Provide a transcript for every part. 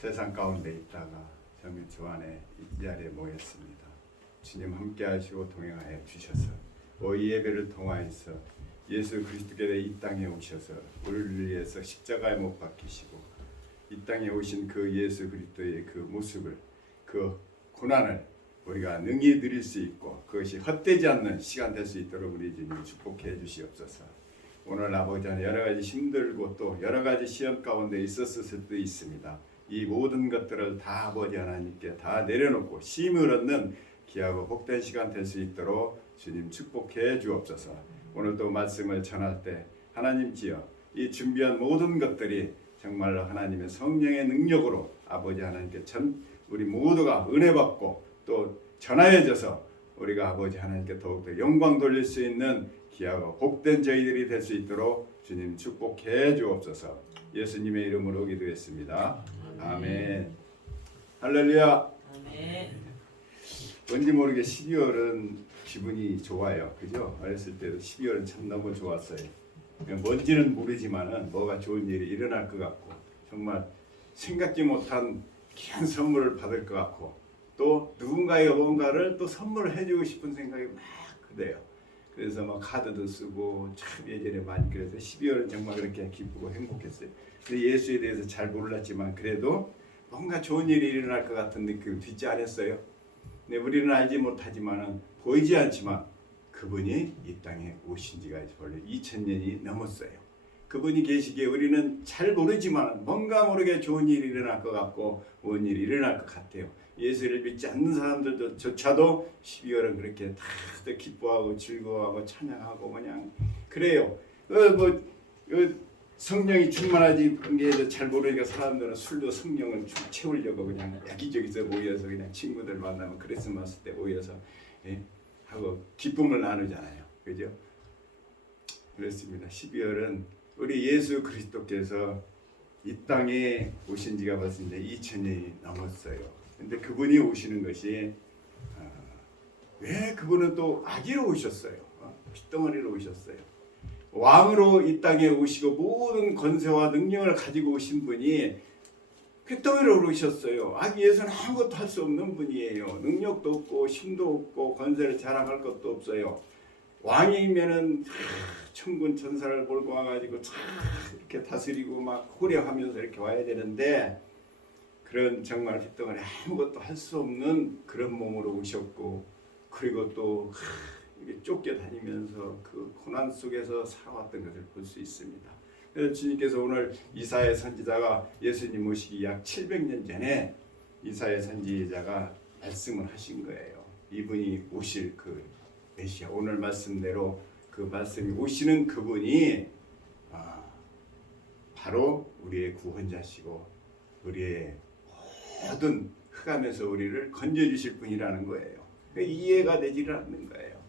세상 가운데 있다가 정말 주 안에 이 자리에 모였습니다. 주님 함께 하시고 동행하여 주셔서 이 예배를 통하여서 예수 그리스도께서 이 땅에 오셔서 우리를 위해서 십자가에 못 박히시고 이 땅에 오신 그 예수 그리스도의 그 모습을, 그 고난을 우리가 능히 누릴 수 있고 그것이 헛되지 않는 시간 될 수 있도록 우리 주님 축복해 주시옵소서. 오늘 아버지 안에 여러 가지 힘들고 또 여러 가지 시험 가운데 있었을 수도 있습니다. 이 모든 것들을 다 아버지 하나님께 다 내려놓고 쉼을 얻는 귀하고 복된 시간 될 수 있도록 주님 축복해 주옵소서. 오늘 또 말씀을 전할 때 하나님지여 이 준비한 모든 것들이 정말로 하나님의 성령의 능력으로 아버지 하나님께 우리 모두가 은혜 받고 또 전하여져서 우리가 아버지 하나님께 더욱더 영광 돌릴 수 있는 귀하고 복된 저희들이 될 수 있도록 주님 축복해 주옵소서. 예수님의 이름으로 기도했습니다. 아멘. 할렐루야. 아멘. 왠지 모르게 12월은 기분이 좋아요. 그죠? 어렸을 때도 12월은 참 너무 좋았어요. 뭔지는 모르지만은 뭐가 좋은 일이 일어날 것 같고 정말 생각지 못한 귀한 선물을 받을 것 같고 또 누군가에게 뭔가를 또 선물을 해주고 싶은 생각이 막 그래요. 그래서 막 카드도 쓰고 참 예전에 많이 그래서 12월은 정말 그렇게 기쁘고 행복했어요. 근데 예수에 대해서 잘 몰랐지만 그래도 뭔가 좋은 일이 일어날 것 같은 느낌을 듣지 않았어요. 근데 우리는 알지 못하지만은 보이지 않지만 그분이 이 땅에 오신 지가 벌써 2000년이 넘었어요. 그분이 계시기에 우리는 잘 모르지만 뭔가 모르게 좋은 일이 일어날 것 같고 좋은 일이 일어날 것 같아요. 예수를 믿지 않는 사람들조차도 12월은 그렇게 다들 기뻐하고 즐거워하고 찬양하고 그냥 그래요. 성령이 충만하지 게 잘 모르니까 사람들은 술도 성령을 채우려고 그냥 여기저기서 모여서 그냥 친구들 만나면 크리스마스 때 모여서 하고 기쁨을 나누잖아요. 그죠? 그렇습니다. 12월은 우리 예수 그리스도께서 이 땅에 오신 지가 벌써 이제 2000년이 넘었어요. 근데 그분이 오시는 것이 왜 그분은 또 아기로 오셨어요. 핏덩어리로 오셨어요. 왕으로 이 땅에 오시고 모든 권세와 능력을 가지고 오신 분이 핏덩어리로 오셨어요. 아기 예수는 아무것도 할 수 없는 분이에요. 능력도 없고 힘도 없고 권세를 자랑할 것도 없어요. 왕이면은 천군 천사를 몰고 와가지고 이렇게 다스리고 막 호령하면서 이렇게 와야 되는데 그런 정말 핏덩어리 아무것도 할 수 없는 그런 몸으로 오셨고 그리고 또 쫓겨다니면서 그 고난 속에서 살아왔던 것을 볼 수 있습니다. 그래서 주님께서 오늘 이사야 선지자가 예수님 오시기 약 700년 전에 이사야 선지자가 말씀을 하신 거예요. 이분이 오실 그 메시아, 오늘 말씀대로 그 말씀이 오시는 그분이 바로 우리의 구원자시고 우리의 모든 흑암에서 우리를 건져주실 분이라는 거예요. 이해가 되지를 않는 거예요.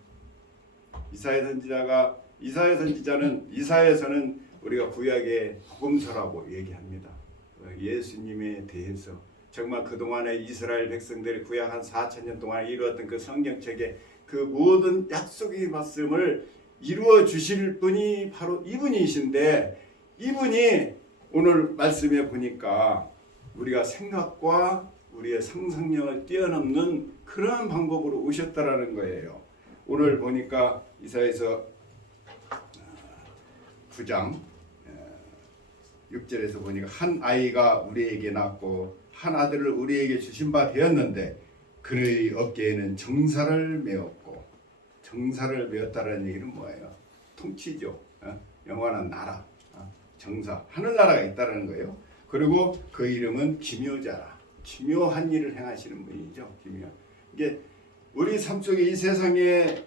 이사야 선지자는 이사야서는 우리가 구약의 복음서라고 얘기합니다. 예수님에 대해서 정말 그동안의 이스라엘 백성들이 구약 한 4000년 동안 이루었던 그 성경책의 그 모든 약속의 말씀을 이루어 주실 분이 바로 이분이신데 이분이 오늘 말씀에 보니까 우리가 생각과 우리의 상상력을 뛰어넘는 그러한 방법으로 오셨다라는 거예요. 오늘 보니까 이사야서 9장 6절에서 보니까 한 아이가 우리에게 낳고 한 아들을 우리에게 주신 바 되었는데 그의 어깨에는 정사를 메었고 정사를 메었다는 얘기는 뭐예요? 통치죠. 영원한 나라, 정사, 하늘나라가 있다는 거예요. 그리고 그 이름은 기묘자라. 기묘한 일을 행하시는 분이죠. 기묘. 이게 우리 삶 속에 이 세상에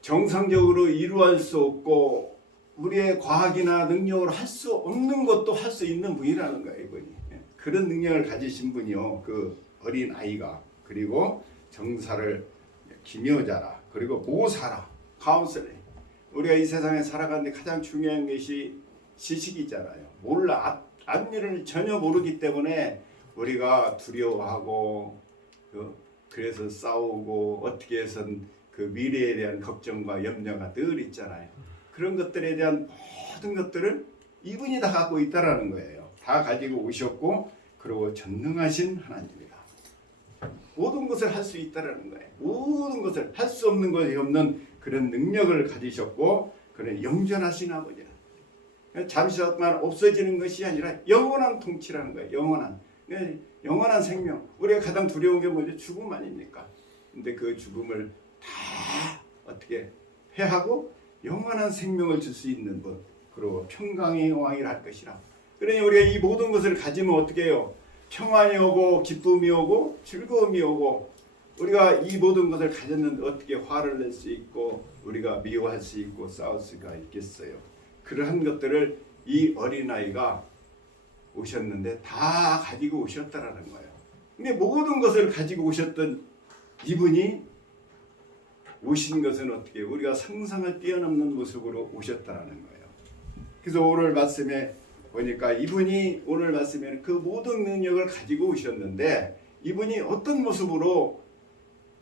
정상적으로 이루어질 수 없고 우리의 과학이나 능력으로 할 수 없는 것도 할 수 있는 분이라는 거예요. 이분이. 그런 능력을 가지신 분이요. 그 어린 아이가 그리고 정사를 기묘자라. 그리고 모사라. 카운슬링. 우리가 이 세상에 살아가는데 가장 중요한 것이 지식이잖아요. 몰라. 앞일을 전혀 모르기 때문에 우리가 두려워하고 그래서 싸우고 어떻게 해선 그 미래에 대한 걱정과 염려가 늘 있잖아요. 그런 것들에 대한 모든 것들을 이분이 다 갖고 있다라는 거예요. 다 가지고 오셨고 그리고 전능하신 하나님이다. 모든 것을 할 수 있다라는 거예요. 모든 것을 할 수 없는 것이 없는 그런 능력을 가지셨고 그런 영전하신 아버지라. 잠시 동안 없어지는 것이 아니라 영원한 통치라는 거예요. 영원한 생명. 우리가 가장 두려운 게 뭐죠? 죽음 아닙니까? 근데 그 죽음을 다 어떻게 패하고 영원한 생명을 줄 수 있는 분, 그리고 평강의 왕이라 할 것이라. 그러니 우리가 이 모든 것을 가지면 어떻게 해요? 평안이 오고 기쁨이 오고 즐거움이 오고, 우리가 이 모든 것을 가졌는데 어떻게 화를 낼 수 있고 우리가 미워할 수 있고 싸울 수가 있겠어요? 그러한 것들을 이 어린아이가 오셨는데 다 가지고 오셨다라는 거예요. 근데 모든 것을 가지고 오셨던 이분이 오신 것은 어떻게 우리가 상상을 뛰어넘는 모습으로 오셨다라는 거예요. 그래서 오늘 말씀에 보니까 이분이 오늘 말씀에는 그 모든 능력을 가지고 오셨는데 이분이 어떤 모습으로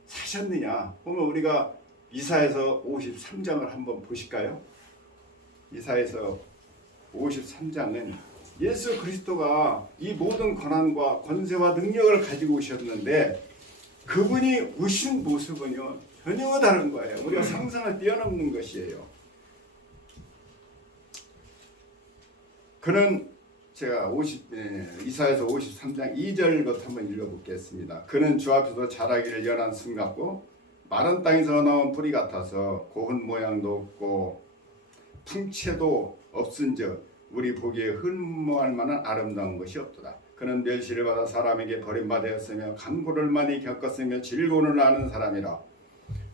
사셨느냐 보면 우리가 이사야서 53장을 한번 보실까요? 이사야서 53장은 예수 그리스도가 이 모든 권한과 권세와 능력을 가지고 오셨는데 그분이 오신 모습은요 전혀 다른 거예요. 우리가 상상을 뛰어넘는 것이에요. 그는 제가 이사야서 53장 2절부터 한번 읽어보겠습니다. 그는 주 앞에서 자라기를 연한 순 같고 마른 땅에서 나온 뿌리 같아서 고운 모양도 없고 풍채도 없은즉 우리 보기에 흠모할 만한 아름다운 것이 없도다. 그는 멸시를 받아 사람에게 버림받았으며 간고를 많이 겪었으며 질고를 아는 사람이라.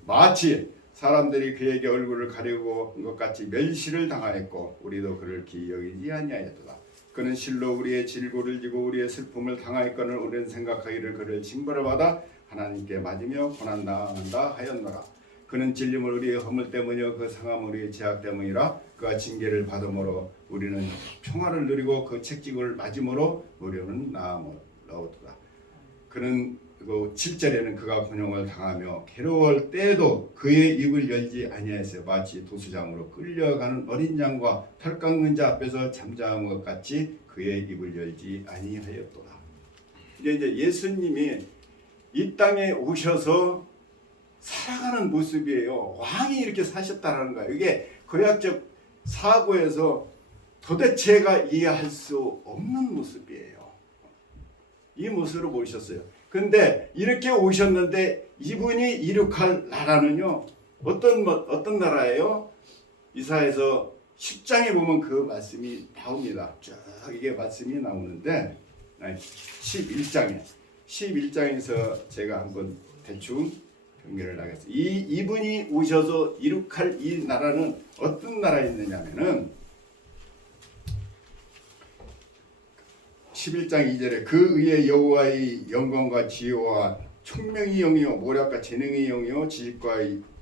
마치 사람들이 그에게 얼굴을 가리고 온 것 같이 멸시를 당하였고 우리도 그를 기여기지 아니하였도다. 그는 실로 우리의 질고를 지고 우리의 슬픔을 당하였거늘 우리는 생각하기를 그를 징벌을 받아 하나님께 맞으며 고난 당한다 하였노라. 그는 질림을 우리의 허물 때문이요 그 상함은 우리의 죄악 때문이라. 그가 징계를 받음으로 우리는 평화를 누리고 그 책찍을 맞음으로 우리는 나음을 얻었다. 그는 7절에는 그가 곤욕을 당하며 괴로울 때에도 그의 입을 열지 아니하였어요. 마치 도수장으로 끌려가는 어린 양과 털 깎는 자 앞에서 잠잠한 것 같이 그의 입을 열지 아니하였도다. 이제 예수님이 이 땅에 오셔서 살아가는 모습이에요. 왕이 이렇게 사셨다는 거예요. 이게 거약적 사고에서 도대체가 이해할 수 없는 모습이에요. 이 모습으로 오셨어요. 근데 이렇게 오셨는데 이분이 이룩할 나라는요 어떤 나라예요? 이사야서 10장에 보면 그 말씀이 나옵니다. 쭉 이게 말씀이 나오는데 11장에서 제가 한번 대충 정리를 하겠습니다. 이분이 오셔서 이룩할 이 나라는 어떤 나라였느냐면은 11장 2절에 그 의의 여호와의 영광과 지혜와 총명의 영이요 모략과 재능의 영이요 지식과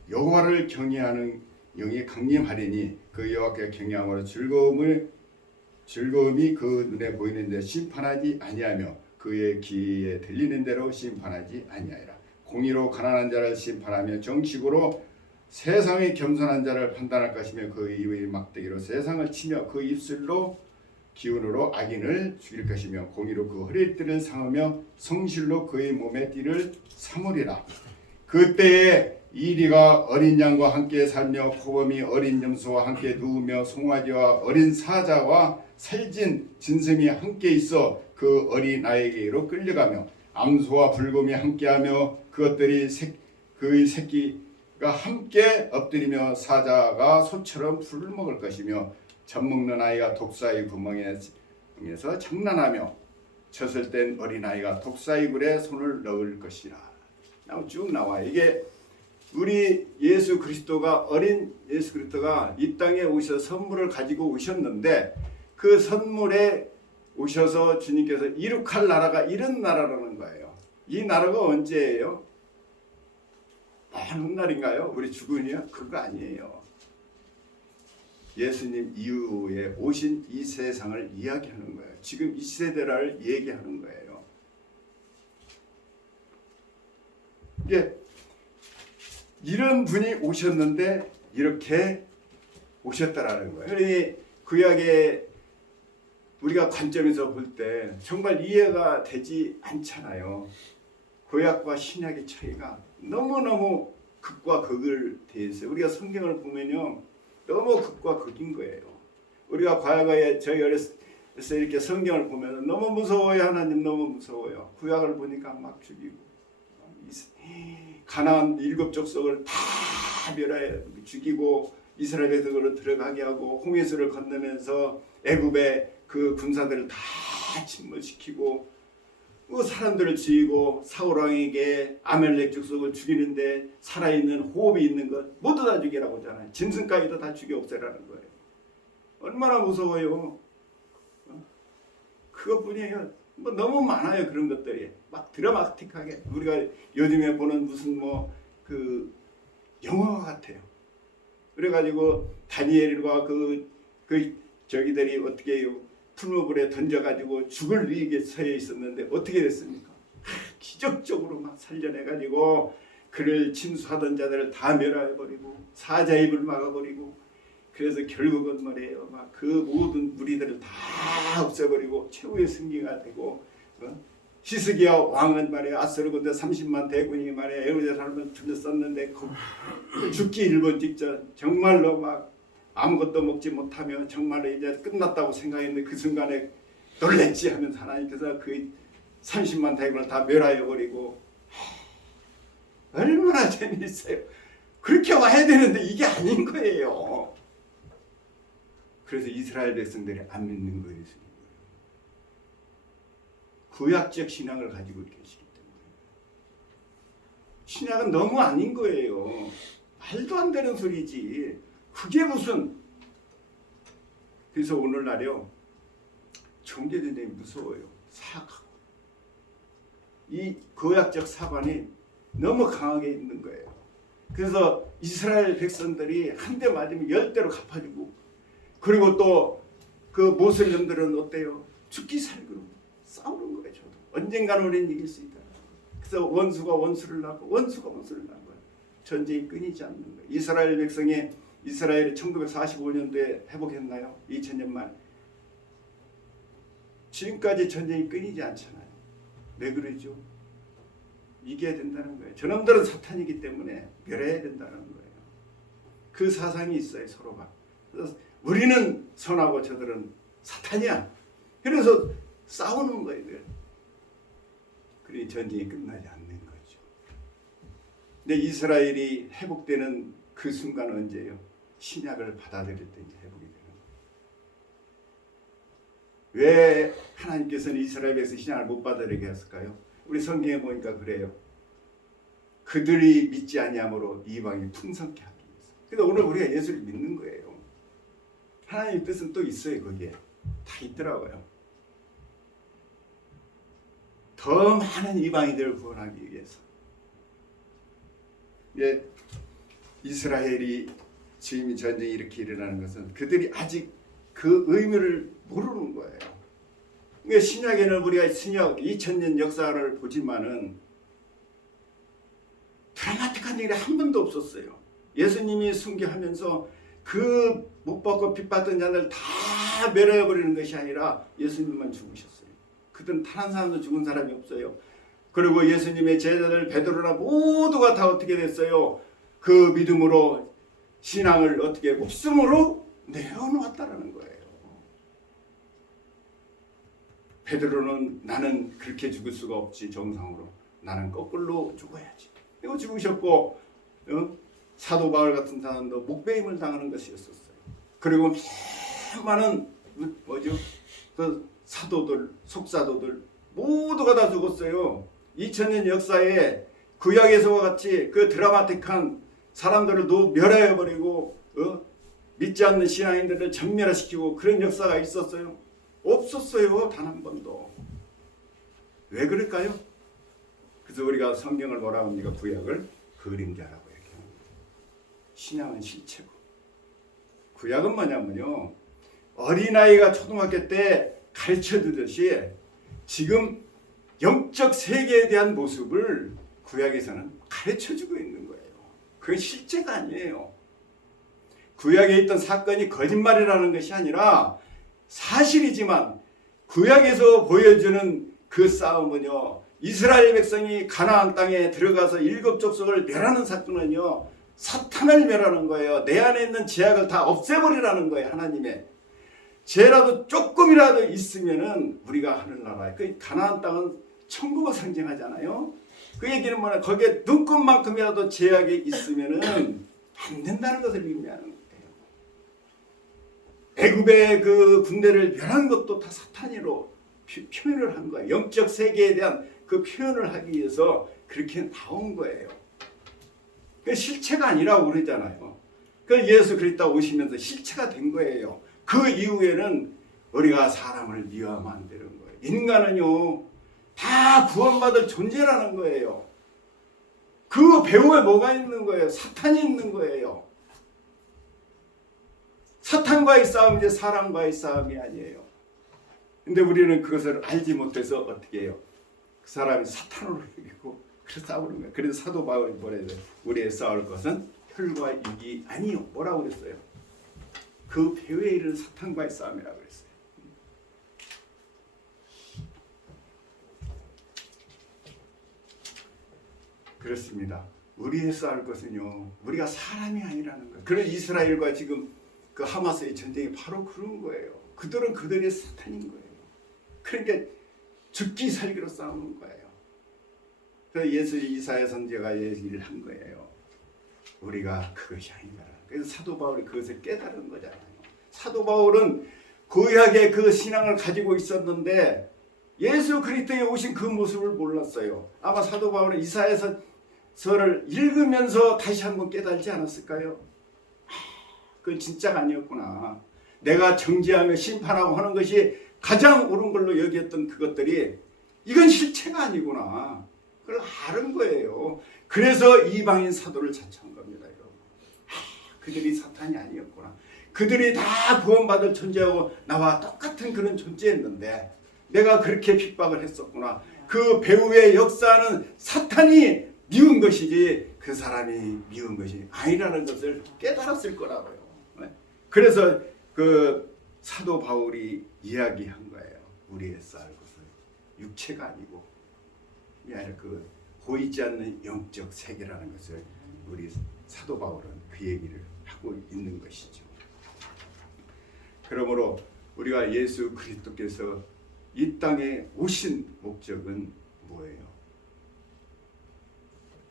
여호와를 경외하는 영이 강림하리니 그 여호와께 경외함으로 즐거움이 그 눈에 보이는데 심판하지 아니하며 그의 귀에 들리는 대로 심판하지 아니하리라. 공의로 가난한 자를 심판하며 정직으로 세상의 겸손한 자를 판단할 것이며 그 입의 막대기로 세상을 치며 그 입술로 기운으로 악인을 죽일 것이며 공의로 그 허리띠를 상하며 성실로 그의 몸에 띠를 삼으리라. 그때에 이리가 어린 양과 함께 살며 표범이 어린 염소와 함께 누우며 송아지와 어린 사자와 살진 진섬이 함께 있어 그 어린 아이에게로 끌려가며 암소와 불곰이 함께하며 그것들이 그의 새끼가 함께 엎드리며 사자가 소처럼 풀을 먹을 것이며 젖먹는 아이가 독사의 구멍에서 장난하며 젖을 뗀 어린아이가 독사의 굴에 손을 넣을 것이라. 쭉 나와. 이게 우리 예수 그리스도가 어린 예수 그리스도가 이 땅에 오셔서 선물을 가지고 오셨는데 그 선물에 오셔서 주님께서 이룩할 나라가 이런 나라라는 거예요. 이 나라가 언제예요? 먼 날인가요? 우리 죽으니요? 그거 아니에요. 예수님 이후에 오신 이 세상을 이야기하는 거예요. 지금 이 세대를 얘기하는 거예요. 이게 이런 분이 오셨는데 이렇게 오셨다라는 거예요. 그러니 구약에 우리가 관점에서 볼 때 정말 이해가 되지 않잖아요. 구약과 신약의 차이가 너무너무 극과 극을 대해서 우리가 성경을 보면요 너무 극과 극인 거예요. 우리가 과거에 저희 어렸을 때 이렇게 성경을 보면 너무 무서워요. 하나님 너무 무서워요. 구약을 보니까 막 죽이고 가나안 7 족속을 다 멸하여 죽이고 이스라엘 백성으로 들어가게 하고 홍해수를 건너면서 애굽의 그 군사들을 다 침몰시키고 그 사람들을 죽이고 사울 왕에게 아멜렉 족속을 죽이는데 살아있는 호흡이 있는 것 모두 다 죽이라고 하잖아요. 짐승까지도 다 죽여 없애라는 거예요. 얼마나 무서워요. 그것뿐이에요. 뭐 너무 많아요. 그런 것들이 막 드라마틱하게 우리가 요즘에 보는 무슨 뭐 그 영화 같아요. 그래가지고 다니엘과 그 저기들이 어떻게 해요? 풀무불에 던져가지고 죽을 위기에 처해 있었는데 어떻게 됐습니까? 기적적으로 막 살려내가지고 그를 침수하던 자들을 다 멸해버리고 사자의 입을 막아버리고 그래서 결국은 말이에요. 막 그 모든 무리들을 다 없애버리고 최후의 승리가 되고 히스기야 왕은 말이에요. 아수르군대 30만 대군이 말이에요. 예루살렘을 둘러쌌는데 죽기 1분 직전 정말로 막 아무것도 먹지 못하며 정말로 이제 끝났다고 생각했는데 그 순간에 놀랬지 하면서 하나님께서 그 30만 대군을 다 멸하여 버리고 얼마나 재미있어요. 그렇게 와야 되는데 이게 아닌 거예요. 그래서 이스라엘 백성들이 안 믿는 거예요. 구약적 신앙을 가지고 계시기 때문에 신약은 너무 아닌 거예요. 말도 안 되는 소리지. 그게 무슨. 그래서 오늘날요 종교전쟁이 무서워요. 사악하고 이 구약적 사관이 너무 강하게 있는 거예요. 그래서 이스라엘 백성들이 한 대 맞으면 10대로 갚아주고 그리고 또 그 모슬렘들은 어때요? 죽기 살기로 싸우는 거예요. 저도 언젠가는 우리는 이길 수 있다. 그래서 원수가 원수를 낳고 원수가 원수를 낳은 거예요. 전쟁이 끊이지 않는 거예요. 이스라엘 백성이 이스라엘이 1945년도에 회복했나요? 2000년 말. 지금까지 전쟁이 끊이지 않잖아요. 왜 그러죠? 이겨야 된다는 거예요. 저놈들은 사탄이기 때문에 멸해야 된다는 거예요. 그 사상이 있어요. 서로가. 그래서 우리는 선하고 저들은 사탄이야. 그래서 싸우는 거예요. 그러니 전쟁이 끝나지 않는 거죠. 근데 이스라엘이 회복되는 그 순간은 언제예요? 신약을 받아들일 때 이제 회복이 되는 거예요. 왜 하나님께서는 이스라엘 백성 신약을 못 받아들이게 했을까요? 우리 성경에 보니까 그래요. 그들이 믿지 아니함으로 이방이 풍성케 하기 위해서. 그래서 오늘 우리가 예수를 믿는 거예요. 하나님의 뜻은 또 있어요. 거기에 다 있더라고요. 더 많은 이방인들을 구원하기 위해서. 예, 이스라엘이 지금 전쟁이 이렇게 일어나는 것은 그들이 아직 그 의미를 모르는 거예요. 그러니까 신약에는 우리가 신약 2000년 역사를 보지만은 드라마틱한 일이 한 번도 없었어요. 예수님이 순교하면서 그 못 받고 빚받던 자들 다 멸해 버리는 것이 아니라 예수님만 죽으셨어요. 그들은 단 한 사람도 죽은 사람이 없어요. 그리고 예수님의 제자들 베드로나 모두가 다 어떻게 됐어요? 그 믿음으로 신앙을 어떻게 목숨으로 내어놓았다라는 거예요. 베드로는 나는 그렇게 죽을 수가 없지 정상으로. 나는 거꾸로 죽어야지. 이거 죽으셨고 사도 바울 같은 사람도 목배임을 당하는 것이었었어요. 그리고 많은 그 사도들, 속사도들 모두가 다 죽었어요. 2000년 역사에 구약에서와 같이 그 드라마틱한 사람들을 멸해버리고 믿지 않는 신앙인들을 전멸시키고 그런 역사가 있었어요? 없었어요. 단 한 번도. 왜 그럴까요? 그래서 우리가 성경을 뭐라고 합니까? 구약을 그림자라고 얘기합니다. 신약은 실체고. 구약은 뭐냐면요. 어린아이가 초등학교 때 가르쳐주듯이 지금 영적 세계에 대한 모습을 구약에서는 가르쳐주고 있는 거예요. 그건 실제가 아니에요. 구약에 있던 사건이 거짓말이라는 것이 아니라 사실이지만 구약에서 보여주는 그 싸움은요, 이스라엘 백성이 가나안 땅에 들어가서 일곱 족속을 멸하는 사건은요, 사탄을 멸하는 거예요. 내 안에 있는 죄악을 다 없애버리라는 거예요. 하나님의 죄라도 조금이라도 있으면은 우리가 하늘나라에, 그 가나안 땅은 천국을 상징하잖아요. 그 얘기는 뭐냐, 거기에 눈곱만큼이라도 죄악이 있으면은 안 된다는 것을 의미하는 거예요. 애굽의 그 군대를 멸한 것도 다 사탄으로 표현을 한 거예요. 영적 세계에 대한 그 표현을 하기 위해서 그렇게 나온 거예요. 그 실체가 아니라고 그러잖아요. 그 예수 그리스도 오시면서 실체가 된 거예요. 그 이후에는 우리가 사람을 미워하면 안 되는 거예요. 인간은요, 다 구원받을 존재라는 거예요. 그 배후에 뭐가 있는 거예요? 사탄이 있는 거예요. 사탄과의 싸움이지 사람과의 싸움이 아니에요. 근데 우리는 그것을 알지 못해서 어떻게 해요? 그 사람이 사탄으로 여기고 그래서 싸우는 거예요. 그래서 사도 바울이 뭐래요? 우리의 싸울 것은 혈과 육이 아니요. 뭐라고 그랬어요? 그 배후에 있는 사탄과의 싸움이라고 그랬어요. 그렇습니다. 우리의 싸울 것은요, 우리가 사람이 아니라는 거예요. 그런 이스라엘과 지금 그 하마스의 전쟁이 바로 그런 거예요. 그들은 그들의 사탄인 거예요. 그러니까 죽기 살기로 싸우는 거예요. 그래서 예수 이사야 선지자가 얘기를 한 거예요. 우리가 그것이 아니다. 그래서 사도 바울이 그것을 깨달은 거잖아요. 사도 바울은 구약의 그 신앙을 가지고 있었는데 예수 그리스도에 오신 그 모습을 몰랐어요. 아마 사도 바울은 이사야서를 읽으면서 다시 한번 깨달지 않았을까요? 그건 진짜가 아니었구나. 내가 정죄하며 심판하고 하는 것이 가장 옳은 걸로 여겼던 그것들이 이건 실체가 아니구나. 그걸 아는 거예요. 그래서 이방인 사도를 자처한 겁니다. 여러분. 그들이 사탄이 아니었구나. 그들이 다 구원받을 존재하고 나와 똑같은 그런 존재였는데 내가 그렇게 핍박을 했었구나. 그 배후의 역사는 사탄이 미운 것이지 그 사람이 미운 것이 아니라는 것을 깨달았을 거라고요. 그래서 그 사도 바울이 이야기한 거예요. 우리의 싸울 것은 육체가 아니고 아니라 그 보이지 않는 영적 세계라는 것을 우리 사도 바울은 그 얘기를 하고 있는 것이죠. 그러므로 우리가 예수 그리스도께서 이 땅에 오신 목적은 뭐예요?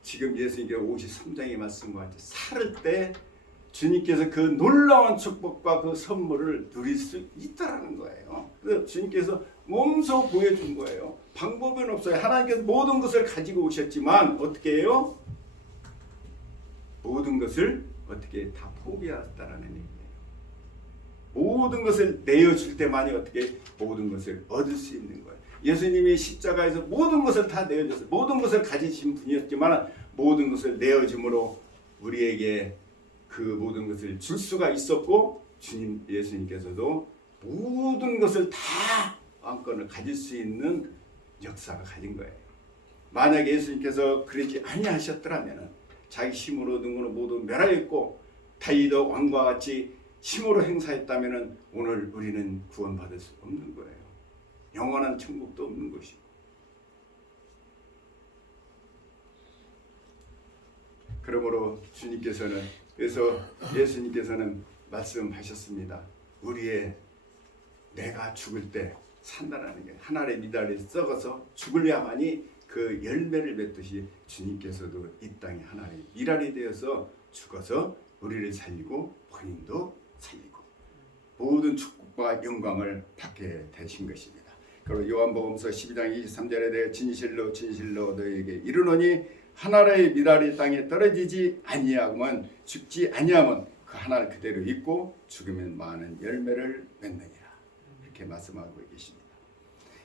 지금 예수님께서 53장의 말씀과 같이 살을 때 주님께서 그 놀라운 축복과 그 선물을 누릴 수 있다라는 거예요. 그래서 주님께서 몸소 보여준 거예요. 방법은 없어요. 하나님께서 모든 것을 가지고 오셨지만 어떻게 해요? 모든 것을 어떻게 다 포기하셨다라는 얘기예요. 모든 것을 내어줄 때만이 어떻게 모든 것을 얻을 수 있는 거예요. 예수님이 십자가에서 모든 것을 다 내어줬어요. 모든 것을 가지신 분이었지만 모든 것을 내어줌으로 우리에게 그 모든 것을 줄 수가 있었고 주님 예수님께서도 모든 것을 다 왕권을 가질 수 있는 역사가 가진 거예요. 만약 예수님께서 그러지 아니하셨더라면 자기 힘으로 능으로 모두 멸하였고 다윗 왕과 같이 힘으로 행사했다면 오늘 우리는 구원받을 수 없는 거예요. 영원한 천국도 없는 것이고. 그러므로 주님께서는 그래서 예수님께서는 말씀하셨습니다. 우리의 내가 죽을 때 산다라는 게 하나의 미달이 썩어서 죽으려만이 그 열매를 맺듯이 주님께서도 이 땅에 하나의 미랄이 되어서 죽어서 우리를 살리고 본인도 살리고 모든 축복과 영광을 받게 되신 것입니다. 그리고 요한복음서 12장 23절에 대해 진실로 진실로 너에게 이르노니 하나의 미랄이 땅에 떨어지지 아니하면 죽지 아니하면 그 하나를 그대로 있고 죽으면 많은 열매를 맺느니라. 이렇게 말씀하고 계십니다.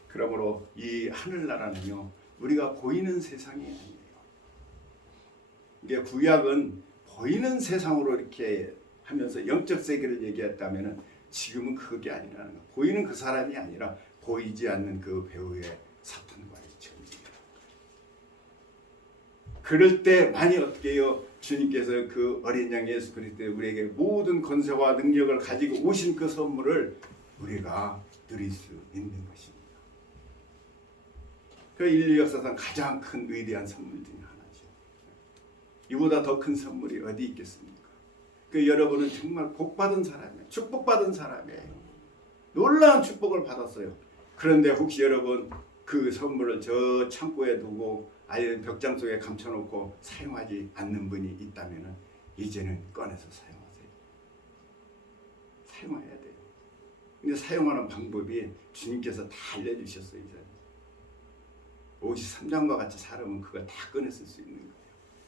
그러므로 이 하늘나라는요 우리가 보이는 세상이 아니에요. 이게 구약은 보이는 세상으로 이렇게 하면서 영적 세계를 얘기했다면은 지금은 그게 아니라는 거. 보이는 그 사람이 아니라 보이지 않는 그 배후의 사탄과의 전쟁이에요. 그럴 때 많이 어떻게 해요? 주님께서 그 어린 양 예수 그리스도에 우리에게 모든 권세와 능력을 가지고 오신 그 선물을 우리가 누릴 수 있는 것입니다. 그 인류 역사상 가장 큰 위대한 선물 중에 하나죠. 이보다 더 큰 선물이 어디 있겠습니까? 그 여러분은 정말 복받은 사람이에요. 축복받은 사람이에요. 놀라운 축복을 받았어요. 그런데 혹시 여러분 그 선물을 저 창고에 두고 아예 벽장 속에 감춰놓고 사용하지 않는 분이 있다면 이제는 꺼내서 사용하세요. 사용해야 돼요. 근데 사용하는 방법이 주님께서 다 알려주셨어요. 이제 53장과 같이 살으면 그거 다 꺼내 쓸 수 있는 거예요.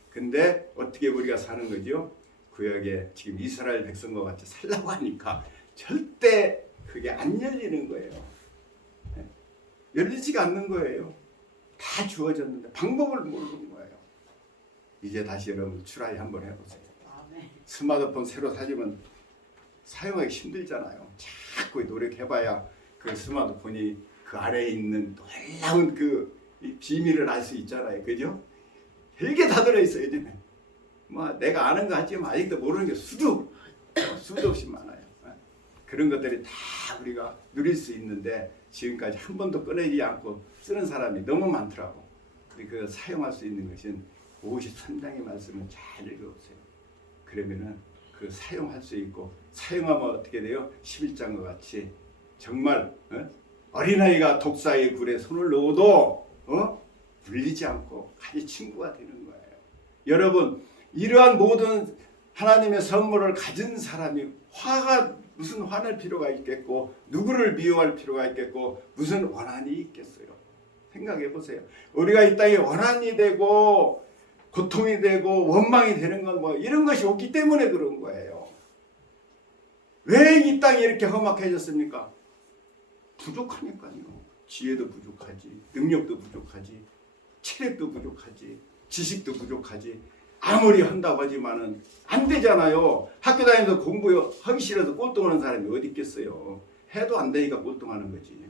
근데 어떻게 우리가 사는 거죠? 구약에 지금 이스라엘 백성과 같이 살라고 하니까 절대 그게 안 열리는 거예요. 열리지가 않는 거예요. 다 주어졌는데 방법을 모르는 거예요. 이제 다시 여러분 트라이 한번 해보세요. 스마트폰 새로 사주면 사용하기 힘들잖아요. 자꾸 노력해봐야 그 스마트폰이 그 아래에 있는 놀라운 그 비밀을 알 수 있잖아요. 그죠? 별게 다 들어있어요. 요즘에 뭐 내가 아는 거 하지만 아직도 모르는 게 수도 없이 많아요. 그런 것들이 다 우리가 누릴 수 있는데 지금까지 한 번도 꺼내지 않고 쓰는 사람이 너무 많더라고. 그 사용할 수 있는 것은 53장의 말씀을 잘 읽어보세요. 그러면은 그 사용할 수 있고, 사용하면 어떻게 돼요? 11장과 같이 정말 어린아이가 독사의 굴에 손을 넣어도 물리지 않고 같이 친구가 되는 거예요. 여러분, 이러한 모든 하나님의 선물을 가진 사람이 무슨 화낼 필요가 있겠고, 누구를 미워할 필요가 있겠고, 무슨 원한이 있겠어요? 생각해 보세요. 우리가 이 땅에 원한이 되고 고통이 되고 원망이 되는 건 뭐 이런 것이 없기 때문에 그런 거예요. 왜 이 땅이 이렇게 험악해졌습니까? 부족하니까요. 지혜도 부족하지, 능력도 부족하지, 체력도 부족하지, 지식도 부족하지. 아무리 한다고 하지만은 안 되잖아요. 학교 다니면서 공부하기 싫어서 꼴등하는 사람이 어디 있겠어요. 해도 안 되니까 꼴등하는 거지.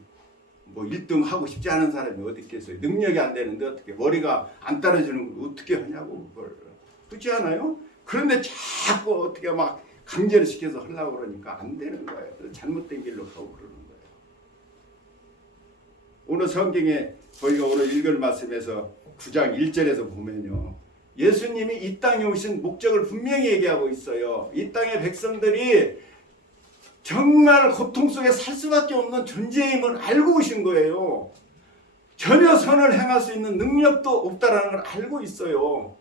뭐 1등 하고 싶지 않은 사람이 어디 있겠어요. 능력이 안 되는데 어떻게, 머리가 안 따라주는 걸 어떻게 하냐고. 그걸. 그렇지 않아요? 그런데 자꾸 어떻게 막 강제를 시켜서 하려고 그러니까 안 되는 거예요. 그래서 잘못된 길로 가고 그러는 거예요. 오늘 성경에 저희가 오늘 읽을 말씀에서 9장 1절에서 보면요, 예수님이 이 땅에 오신 목적을 분명히 얘기하고 있어요. 이 땅의 백성들이 정말 고통 속에 살 수밖에 없는 존재임을 알고 오신 거예요. 전혀 선을 행할 수 있는 능력도 없다라는 걸 알고 있어요.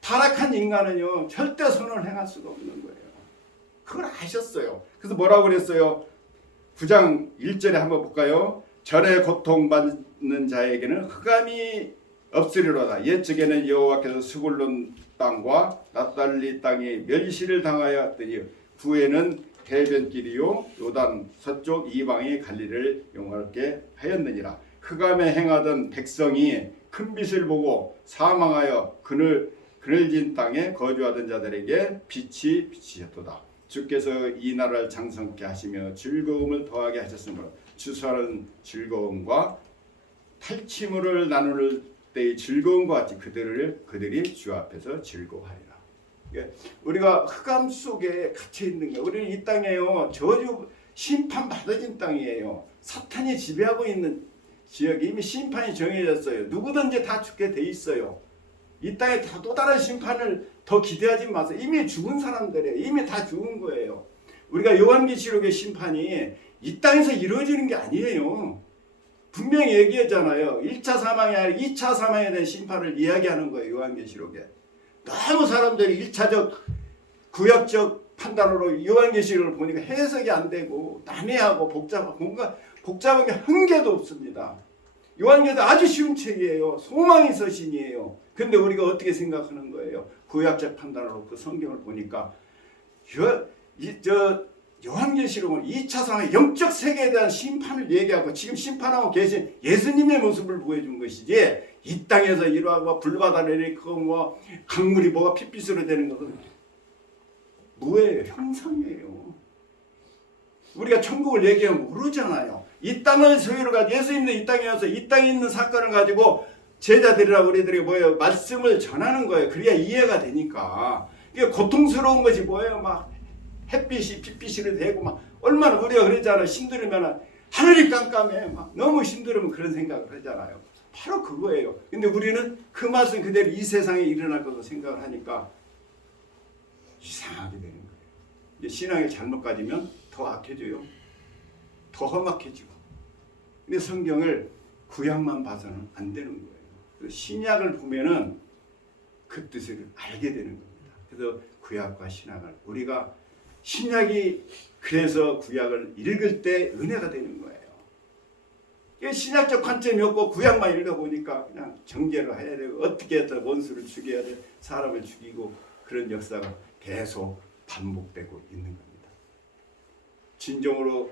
타락한 인간은요, 절대 선을 행할 수가 없는 거예요. 그걸 아셨어요. 그래서 뭐라고 그랬어요? 9장 1절에 한번 볼까요? 전에 고통받는 자에게는 흑암이 없으리로다. 옛적에는 여호와께서 스불론 땅과 납달리 땅에 멸시를 당하였더니 후에는 해변길이요 요단 서쪽 이방의 갈릴리를 영화롭게 하였느니라. 흑암에 행하던 백성이 큰 빛을 보고 사망하여 그늘진 땅에 거주하던 자들에게 빛이 비치셨도다. 주께서 이 나라를 장성케 하시며 즐거움을 더하게 하셨으므로 추수하는 즐거움과 탈취물을 나눌 때의 즐거움과 같이 그들이 주 앞에서 즐거워하리라. 우리가 흑암 속에 갇혀 있는 거예요. 우리는 이 땅에요, 저주 심판 받아진 땅이에요. 사탄이 지배하고 있는 지역이 이미 심판이 정해졌어요. 누구든지 다 죽게 돼 있어요. 이 땅에 또 다른 심판을 더 기대하지 마세요. 이미 죽은 사람들이에요. 이미 다 죽은 거예요. 우리가 요한계시록의 심판이 이 땅에서 이루어지는 게 아니에요. 분명히 얘기했잖아요. 1차 사망이 아니라 2차 사망에 대한 심판을 이야기하는 거예요. 요한계시록에. 너무 사람들이 1차적 구약적 판단으로 요한계시록을 보니까 해석이 안 되고 난해하고 뭔가 복잡한 게 한 개도 없습니다. 요한계시록 아주 쉬운 책이에요. 소망의 서신이에요. 근데 우리가 어떻게 생각하는 거예요? 구약적 판단으로 그 성경을 보니까 요한계시록은 2차 사망의 영적 세계에 대한 심판을 얘기하고 지금 심판하고 계신 예수님의 모습을 보여준 것이지, 이 땅에서 이러하고 불바다를 내리고 뭐 강물이 뭐가 핏빛으로 되는 것은 뭐예요? 형상이에요. 우리가 천국을 얘기하면 모르잖아요. 이 땅을 소유로 가지고 예수님도 이 땅에 와서 이 땅에 있는 사건을 가지고 제자들이라 우리들이 뭐예요? 말씀을 전하는 거예요. 그래야 이해가 되니까. 이게 고통스러운 것이 뭐예요? 막 햇빛이 핏빛으로 되고 막 얼마나 우리가 그랬잖아요. 힘들면 하늘이 깜깜해. 막 너무 힘들으면 그런 생각을 하잖아요. 바로 그거예요. 근데 우리는 그 맛은 그대로 이 세상에 일어날 것으로 생각을 하니까 이상하게 되는 거예요. 이제 신앙이 잘못 가지면 더 악해져요. 더 험악해지고. 근데 성경을 구약만 봐서는 안 되는 거예요. 신약을 보면은 그 뜻을 알게 되는 겁니다. 그래서 구약과 신약을 우리가 신약이 그래서 구약을 읽을 때 은혜가 되는 거예요. 신약적 관점이 없고 구약만 읽어보니까 그냥 정죄를 해야 되고 어떻게 해서 원수를 죽여야 돼, 사람을 죽이고 그런 역사가 계속 반복되고 있는 겁니다. 진정으로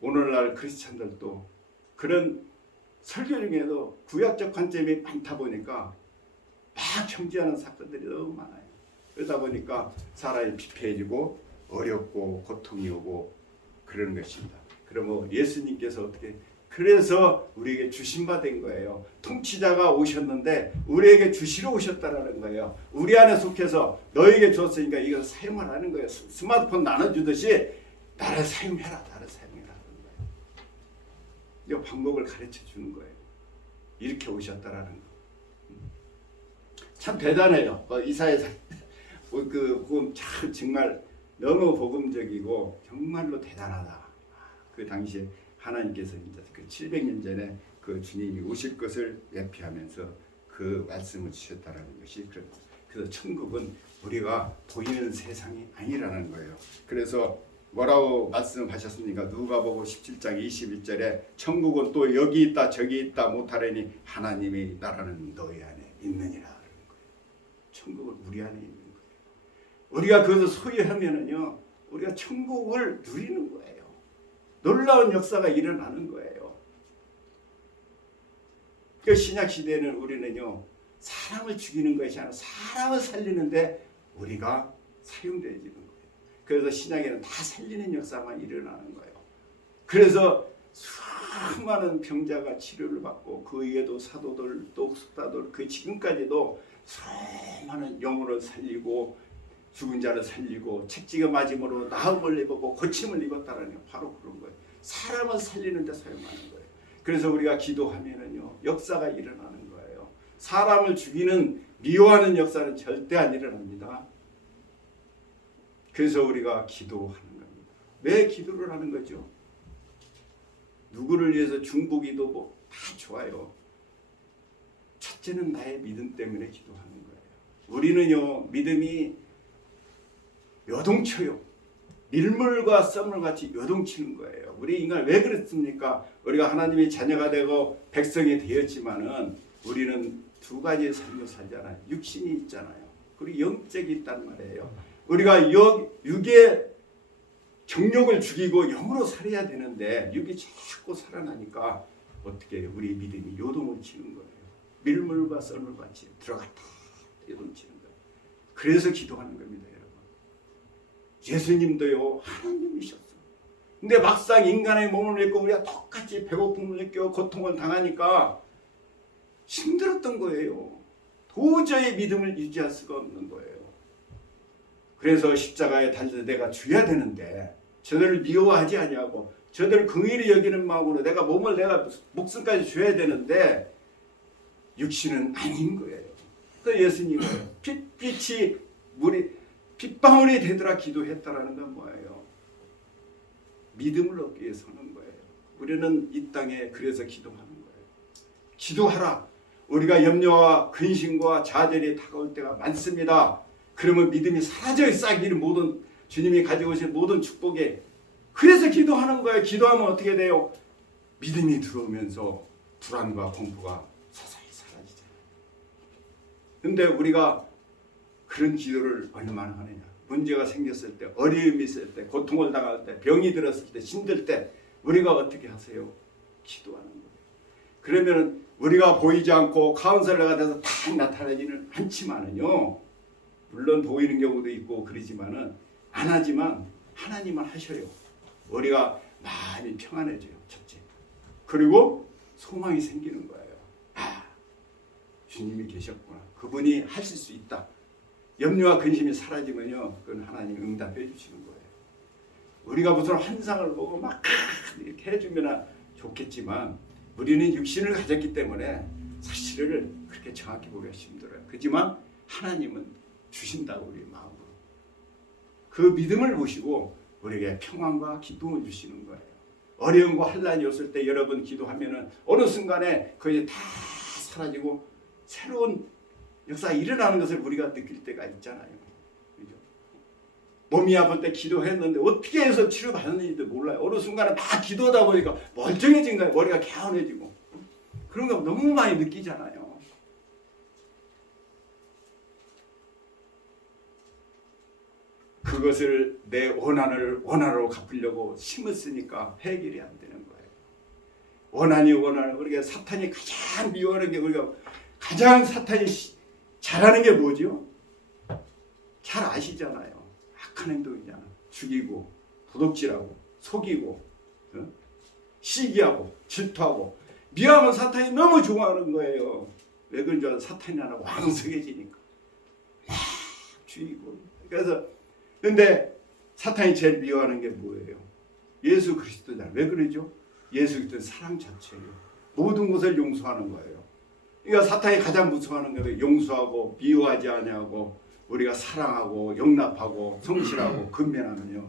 오늘날 크리스찬들도 그런 설교 중에도 구약적 관점이 많다 보니까 막 정죄하는 사건들이 너무 많아요. 그러다 보니까 사람이 피폐해지고 어렵고 고통이 오고 그러는 것입니다. 그러면 예수님께서 어떻게 그래서 우리에게 주신 바 된 거예요. 통치자가 오셨는데 우리에게 주시러 오셨다라는 거예요. 우리 안에 속해서 너에게 줬으니까 이걸 사용하라는 거예요. 스마트폰 나눠주듯이 나를 사용해라. 나를 사용해라. 이 방법을 가르쳐 주는 거예요. 이렇게 오셨다라는 거. 참 대단해요. 이사야서 그건 참 정말 너무 복음적이고 정말로 대단하다. 그 당시에 하나님께서 이제 그 700년 전에 그 주님이 오실 것을 예표하면서 그 말씀을 주셨다라는 것이 그래서 천국은 우리가 보이는 세상이 아니라는 거예요. 그래서 뭐라고 말씀하셨습니까? 누가복음 17장 21절에 천국은 또 여기 있다 저기 있다 못하려니 하나님의 나라는 너희 안에 있느니라 그러는 거예요. 천국은 우리 안에 있는 거예요. 우리가 그것을 소유하면은요, 우리가 천국을 누리는 거예요. 놀라운 역사가 일어나는 거예요. 그 신약 시대에는 우리는요, 사람을 죽이는 것이 아니라 사람을 살리는데 우리가 사용되어지는 거예요. 그래서 신약에는 다 살리는 역사만 일어나는 거예요. 그래서 수많은 병자가 치료를 받고 그 위에도 사도들 또 숙사들 그 지금까지도 수많은 영혼을 살리고 죽은 자를 살리고 책지가 맞음으로 나음을 입었고 고침을 입었다라는 게 바로 그런 거예요. 사람을 살리는 데 사용하는 거예요. 그래서 우리가 기도하면은요, 역사가 일어나는 거예요. 사람을 죽이는 미워하는 역사는 절대 안 일어납니다. 그래서 우리가 기도하는 겁니다. 왜 기도를 하는 거죠? 누구를 위해서 중보기도 뭐 다 좋아요. 첫째는 나의 믿음 때문에 기도하는 거예요. 우리는요, 믿음이 요동쳐요. 밀물과 썰물같이 요동치는 거예요. 우리 인간 왜 그렇습니까? 우리가 하나님의 자녀가 되고 백성이 되었지만은 우리는 두 가지의 삶을 살잖아요. 육신이 있잖아요. 그리고 영적이 있단 말이에요. 우리가 육의 정욕을 죽이고 영으로 살아야 되는데 육이 자꾸 살아나니까 어떻게 해요? 우리 믿음이 요동을 치는 거예요. 밀물과 썰물같이 들어갔다 요동치는 거예요. 그래서 기도하는 겁니다. 예수님도요, 하나님이셨어. 근데 막상 인간의 몸을 입고 우리가 똑같이 배고픔을 느끼고 고통을 당하니까 힘들었던 거예요. 도저히 믿음을 유지할 수가 없는 거예요. 그래서 십자가에 달려서 내가 죽어야 되는데 저들을 미워하지 아니하고 저들을 긍휼히 여기는 마음으로 내가 목숨까지 줘야 되는데 육신은 아닌 거예요. 그래서 예수님은 빛이 빗방울이 되더라 기도했다라는 건 뭐예요? 믿음을 얻기 위해 서는 거예요. 우리는 이 땅에 그래서 기도하는 거예요. 기도하라. 우리가 염려와 근심과 좌절이 다가올 때가 많습니다. 그러면 믿음이 사라져 싹이는 모든 주님이 가지고 오신 모든 축복에 그래서 기도하는 거예요. 기도하면 어떻게 돼요? 믿음이 들어오면서 불안과 공포가 서서히 사라지잖아요. 근데 우리가 그런 기도를 얼마나 하느냐. 문제가 생겼을 때, 어려움이 있을 때, 고통을 당할 때, 병이 들었을 때, 힘들 때 우리가 어떻게 하세요? 기도하는 거예요. 그러면 우리가 보이지 않고 카운셀러가 돼서 딱 나타나지는 않지만은요. 물론 보이는 경우도 있고 그러지만은 안 하지만 하나님은 하셔요. 우리가 마음이 평안해져요. 첫째. 그리고 소망이 생기는 거예요. 아, 주님이 계셨구나. 그분이 하실 수 있다. 염려와 근심이 사라지면요, 그건 하나님이 응답해 주시는 거예요. 우리가 무슨 환상을 보고 막 이렇게 해주면 좋겠지만 우리는 육신을 가졌기 때문에 사실을 그렇게 정확히 보기가 힘들어요. 그렇지만 하나님은 주신다고 우리 마음으로. 그 믿음을 보시고 우리에게 평안과 기쁨을 주시는 거예요. 어려움과 환난이 왔을 때 여러분 기도하면은 어느 순간에 그게 다 사라지고 새로운 역사가 일어나는 것을 우리가 느낄 때가 있잖아요. 그죠? 몸이 아플 때 기도했는데 어떻게 해서 치료받았는지도 몰라요. 어느 순간에 막 기도하다 보니까 멀쩡해진 거예요. 머리가 개운해지고. 그런 거 너무 많이 느끼잖아요. 그것을 내 원한을 원한으로 갚으려고 심었으니까 해결이 안 되는 거예요. 원한이 우리가 사탄이 가장 미워하는 게 우리가 가장 사탄이 잘하는 게 뭐죠? 잘 아시잖아요. 악한 행동이잖아. 죽이고 도둑질하고 속이고 시기하고 질투하고 미워하면 사탄이 너무 좋아하는 거예요. 왜 그런 줄 알아? 사탄이 하나 왕성해지니까 막 죽이고. 그래서 근데 사탄이 제일 미워하는 게 뭐예요? 예수 그리스도잖아요. 왜 그러죠? 예수 그리스도는 사랑 자체예요. 모든 것을 용서하는 거예요. 그러니까 사탄이 가장 무서워하는 게 용서하고 미워하지 아니하고 우리가 사랑하고 용납하고 성실하고 근면하면요.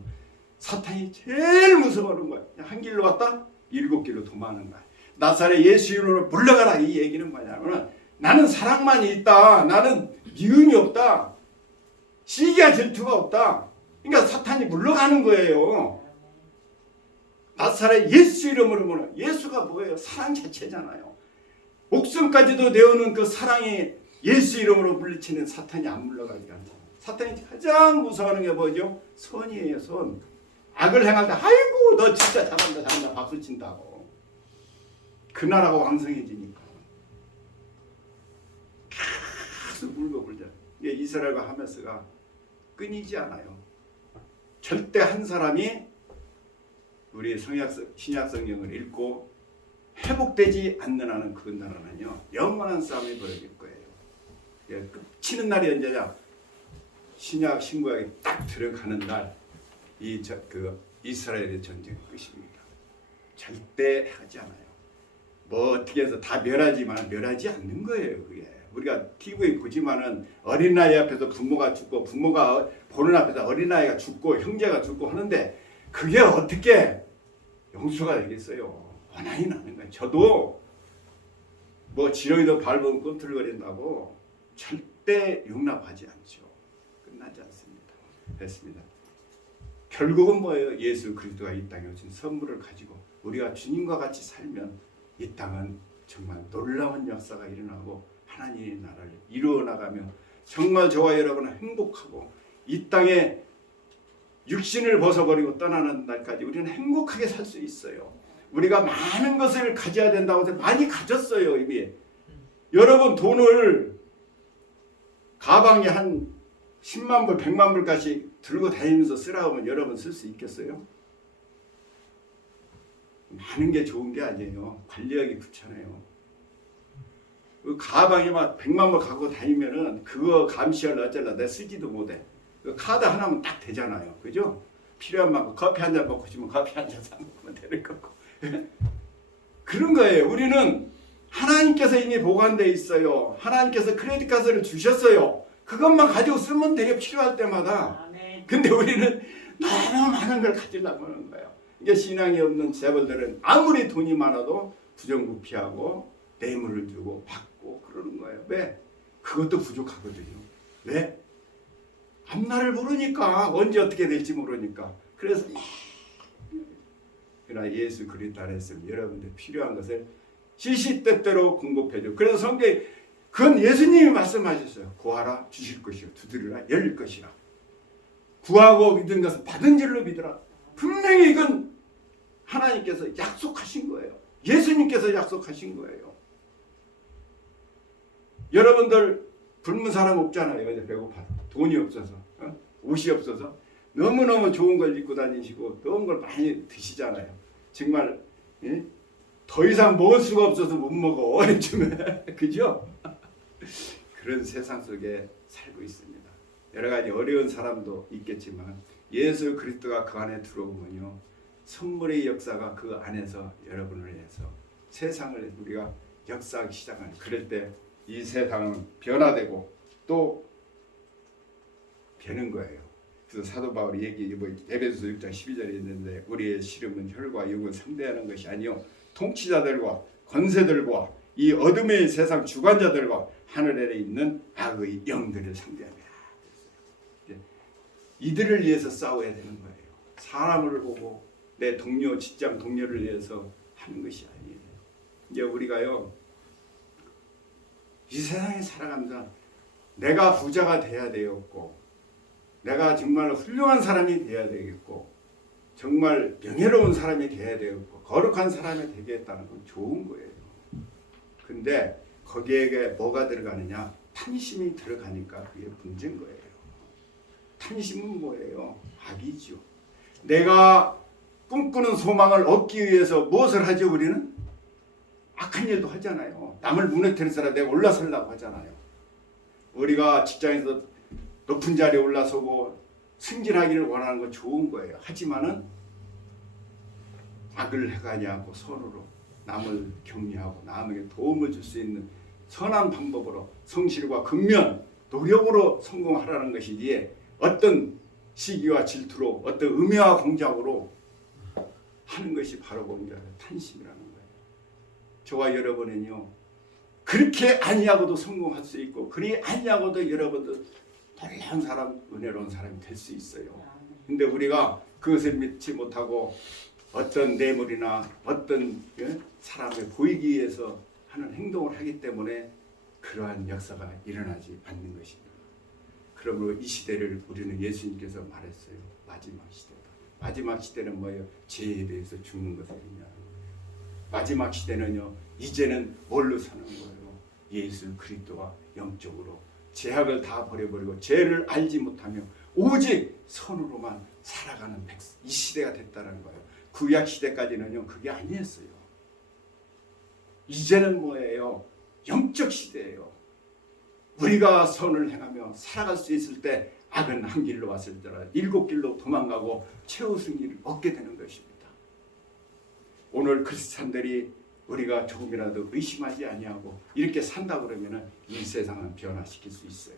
사탄이 제일 무서워하는 거예요. 한 길로 왔다 7길로 도망하는 거야. 나사렛 예수 이름으로 물러가라 이 얘기는 뭐냐면 나는 사랑만이 있다. 나는 미움이 없다. 시기와 질투가 없다. 그러니까 사탄이 물러가는 거예요. 나사렛 예수 이름으로 보는 예수가 뭐예요? 사랑 자체잖아요. 목숨까지도 내어놓은 그 사랑이 예수 이름으로 물리치는 사탄이 안 물러가지 않잖아요. 사탄이 가장 무서워하는 게 뭐죠? 선이에요. 선. 악을 행할 때 아이고 너 진짜 잘한다 박수 친다고. 그 나라가 왕성해지니까 계속 울고불잖아요. 이스라엘과 하마스가 끊이지 않아요. 절대 한 사람이 우리 신약 성경을 읽고 회복되지 않는 한은 그 나라는요 영원한 싸움이 벌어질 거예요. 치는 날이 언제냐? 신약 신구약에 딱 들어가는 날 이 이스라엘의 전쟁 끝입니다. 절대 하지 않아요. 뭐 어떻게 해서 다 멸하지만 멸하지 않는 거예요. 그게 우리가 TV에 보지만은 어린아이 앞에서 부모가 죽고 부모가 보는 앞에서 어린아이가 죽고 형제가 죽고 하는데 그게 어떻게 용서가 되겠어요? 원한이 나는 거예요. 저도 뭐 지렁이도 밟으면 꿈틀거린다고 절대 용납하지 않죠. 끝나지 않습니다. 됐습니다. 결국은 뭐예요? 예수 그리스도가 이 땅에 오신 선물을 가지고 우리가 주님과 같이 살면 이 땅은 정말 놀라운 역사가 일어나고 하나님의 나라를 이루어 나가며 정말 저와 여러분은 행복하고 이 땅에 육신을 벗어버리고 떠나는 날까지 우리는 행복하게 살 수 있어요. 우리가 많은 것을 가져야 된다고 해서 많이 가졌어요. 이미 여러분 돈을 가방에 한 10만 불, 100만 불까지 들고 다니면서 쓰라고 하면 여러분 쓸 수 있겠어요? 많은 게 좋은 게 아니에요. 관리하기 귀찮아요. 그 가방에 막 100만 불 갖고 다니면은 그거 감시할라 어쩔라 내가 쓰지도 못해. 그 카드 하나면 딱 되잖아요. 그죠? 필요한 만큼 커피 한 잔 먹고 싶으면 커피 한 잔 사 먹으면 되는 거고. 그런 거예요. 우리는 하나님께서 이미 보관되어 있어요. 하나님께서 크레딧 카드를 주셨어요. 그것만 가지고 쓰면 되게 필요할 때마다. 근데 우리는 너무 많은 걸 가지려고 하는 거예요. 이게 신앙이 없는 재벌들은 아무리 돈이 많아도 부정부패하고 뇌물을 주고 받고 그러는 거예요. 왜? 그것도 부족하거든요. 왜? 앞날을 모르니까 언제 어떻게 될지 모르니까. 그래서 그러나 예수 그리스도 안에서 여러분들 필요한 것을 시시때때로 공급해줘. 그래서 성경에 그건 예수님이 말씀하셨어요. 구하라 주실 것이요 두드리라 열릴 것이라. 구하고 믿은 것은 받은 줄로 믿으라. 분명히 이건 하나님께서 약속하신 거예요. 예수님께서 약속하신 거예요. 여러분들 굶은 사람 없잖아요. 이제 배고파서 돈이 없어서 옷이 없어서 너무너무 좋은 걸 입고 다니시고 좋은 걸 많이 드시잖아요. 정말 더 이상 먹을 수가 없어서 못 먹어 요즘에. 그죠? 그런 세상 속에 살고 있습니다. 여러 가지 어려운 사람도 있겠지만 예수 그리스도가 그 안에 들어오면요, 선물의 역사가 그 안에서 여러분을 위해서 세상을 우리가 역사하기 시작하는, 그럴 때 이 세상은 변화되고 또 변는 거예요. 그래서 사도 바울이 에베소서 6장 12절에 있는데, 우리의 씨름은 혈과 육을 상대하는 것이 아니요 통치자들과 권세들과 이 어둠의 세상 주관자들과 하늘에 있는 악의 영들을 상대합니다. 이들을 위해서 싸워야 되는 거예요. 사람을 보고 내 동료, 직장 동료를 위해서 하는 것이 아니에요. 이제 우리가요, 이 세상에 살아가면서 내가 부자가 돼야 되었고, 내가 정말 훌륭한 사람이 돼야 되겠고, 정말 명예로운 사람이 돼야 되겠고, 거룩한 사람이 되겠다는 건 좋은 거예요. 근데 거기에 뭐가 들어가느냐? 탐심이 들어가니까 그게 문제인 거예요. 탐심은 뭐예요? 악이죠. 내가 꿈꾸는 소망을 얻기 위해서 무엇을 하죠? 우리는 악한 일도 하잖아요. 남을 무너뜨려서 내가 올라서려고 하잖아요. 우리가 직장에서 높은 자리에 올라서고 승진하기를 원하는 건 좋은 거예요. 하지만은 악을 행하지 않고 선으로 남을 격려하고 남에게 도움을 줄 수 있는 선한 방법으로 성실과 근면, 노력으로 성공하라는 것이지, 어떤 시기와 질투로, 어떤 음해와 공작으로 하는 것이 바로 뭔가 탐심이라는 거예요. 저와 여러분은요, 그렇게 아니하고도 성공할 수 있고, 그리 아니하고도 여러분도 놀라운 사람, 은혜로운 사람이 될 수 있어요. 근데 우리가 그것을 믿지 못하고 어떤 뇌물이나 어떤 사람을 보이기 위해서 하는 행동을 하기 때문에 그러한 역사가 일어나지 않는 것입니다. 그러므로 이 시대를 우리는 예수님께서 말했어요. 마지막 시대다. 마지막 시대는 뭐예요? 죄에 대해서 죽는 것을 의미하는 거예요. 마지막 시대는요, 이제는 뭘로 사는 거예요? 예수 그리스도와 영적으로 죄악을 다 버려버리고 죄를 알지 못하며 오직 선으로만 살아가는 이 시대가 됐다는 거예요. 구약 시대까지는요, 그게 아니었어요. 이제는 뭐예요? 영적 시대예요. 우리가 선을 행하며 살아갈 수 있을 때 악은 한 길로 왔을 때라 7길로 도망가고 최후 승리를 얻게 되는 것입니다. 오늘 크리스찬들이 우리가 조금이라도 의심하지 아니하고 이렇게 산다 그러면은 이 세상은 변화시킬 수 있어요.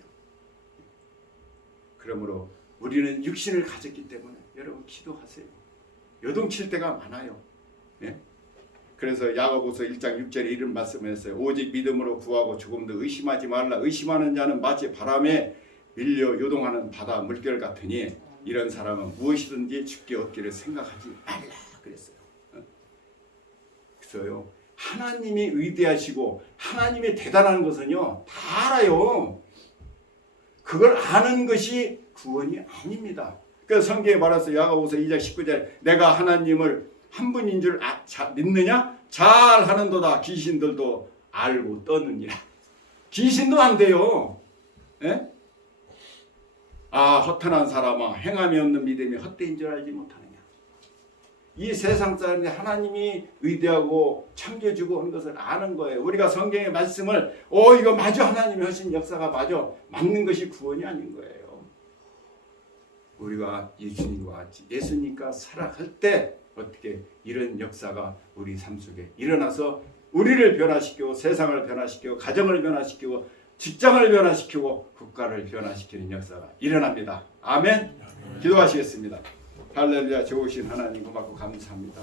그러므로 우리는 육신을 가졌기 때문에 여러분 기도하세요. 요동칠 때가 많아요. 예? 그래서 야고보서 1장 6절에 이런 말씀을 했어요. 오직 믿음으로 구하고 조금도 의심하지 말라. 의심하는 자는 마치 바람에 밀려 요동하는 바다 물결 같으니 이런 사람은 무엇이든지 죽게 얻기를 생각하지 말라 그랬어요. 그래서요, 하나님이 위대하시고 하나님이 대단한 것은요 다 알아요. 그걸 아는 것이 구원이 아닙니다. 그래서 성경에 말해서 야고보서 2장 19절에 내가 하나님을 한 분인 줄 믿느냐? 잘 하는도다. 귀신들도 알고 떠느니라. 귀신도 안 돼요. 예? 아, 허탄한 사람아, 행함이 없는 믿음이 헛되인 줄 알지 못하느냐. 이 세상 사람들이 하나님이 위대하고 창조주고 한 것을 아는 거예요. 우리가 성경의 말씀을 이거 마저 하나님이 하신 역사가 마저 맞는 것이 구원이 아닌 거예요. 우리가 예수님과 같이 예수님과 살아갈 때 어떻게 이런 역사가 우리 삶 속에 일어나서 우리를 변화시키고 세상을 변화시키고 가정을 변화시키고 직장을 변화시키고 국가를 변화시키는 역사가 일어납니다. 아멘. 기도하시겠습니다. 할렐루야. 좋으신 하나님 고맙고 감사합니다.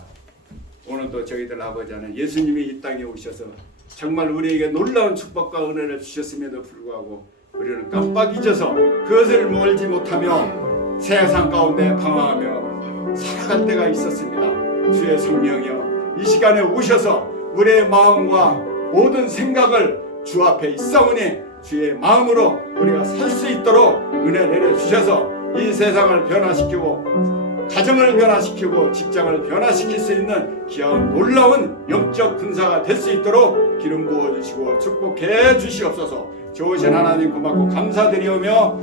오늘도 저희들 아버지 하나님 예수님이 이 땅에 오셔서 정말 우리에게 놀라운 축복과 은혜를 주셨음에도 불구하고 우리는 깜빡 잊어서 그것을 멀지 못하며 세상 가운데 방황하며 살아갈 때가 있었습니다. 주의 성령이여 이 시간에 오셔서 우리의 마음과 모든 생각을 주 앞에 있사오니 주의 마음으로 우리가 살 수 있도록 은혜 내려주셔서 이 세상을 변화시키고 가정을 변화시키고 직장을 변화시킬 수 있는 귀한 놀라운 영적 군사가 될 수 있도록 기름 부어주시고 축복해 주시옵소서. 좋으신 하나님 고맙고 감사드리오며